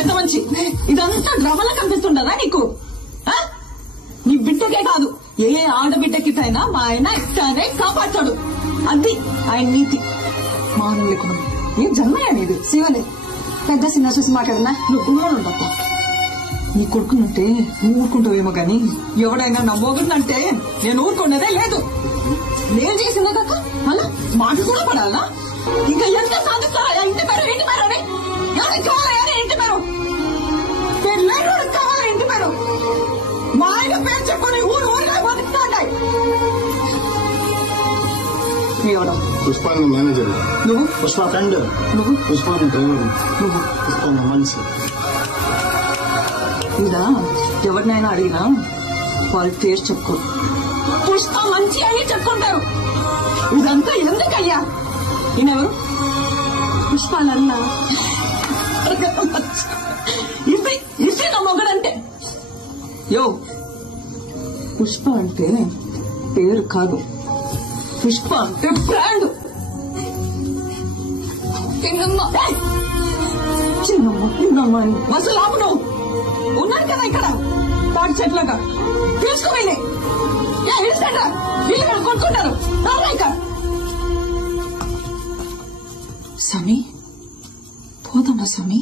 పెద్ద మంచి ఇదంతా డ్రామాలా కనిపిస్తుండదా నీకు? నీ బిడ్డకే కాదు ఏ ఆడబిడ్డకిటైనా మా ఆయన ఇట్టానే కాపాడతాడు. అది ఆయన నీతి. మానవులు లేకుండా ఏ జన్మయ్యా నీది? శివని పెద్ద సినిమా చూసి మాట్లాడనా? నువ్వు గుమ్మలు ఉండద్దా? నీ కొడుకునంటే నువ్వు ఊరుకుంటావేమో గాని ఎవడైనా నా మొగుడినంటే నేను ఊరుకునేదే లేదు. నేను చేసిందా కాక అలా మాట కూడా పడాలా? ఇంకా ఎంత సాధిస్తారా? ఇంటి పేరు ఇంటి పేరు అని ఎవరికి కావాలా? ఇంటి పేరు పెళ్ళాడు కావాలా? ఇంటి పేరు మా ఆయన పేరు చెప్పుకొని ఊరు ఊరిగా బతుకుతాంటాయి. ఎవడం పుష్పాన్ని మేనేజర్, నువ్వు పుష్ప ఫ్రెండ్, నువ్వు పుష్పాన్ని డ్రైవర్, నువ్వు పుష్పాన్ని మనిషి. ఇదా ఎవరినైనా అడిగినా వాళ్ళ పేరు చెప్పుకో. పుష్ప మంచి అని చెప్పుకుంటారు. ఇదంతా ఎందుకయ్యా? ఈయనెవరు? పుష్పాలన్నా ఇది ఇది నా మొగడంటే. యో పుష్ప అంటే పేరు కాదు, పుష్ప అంటే బ్రాండ్. చిన్నమ్మ అసలు ఆపు. నువ్వు ఉన్నారు కదా ఇక్కడ తాటి చెట్లగా తీసుకుపోయినాయి. వీళ్ళు కొనుక్కుంటారు. స్వామి పోదామా స్వామి?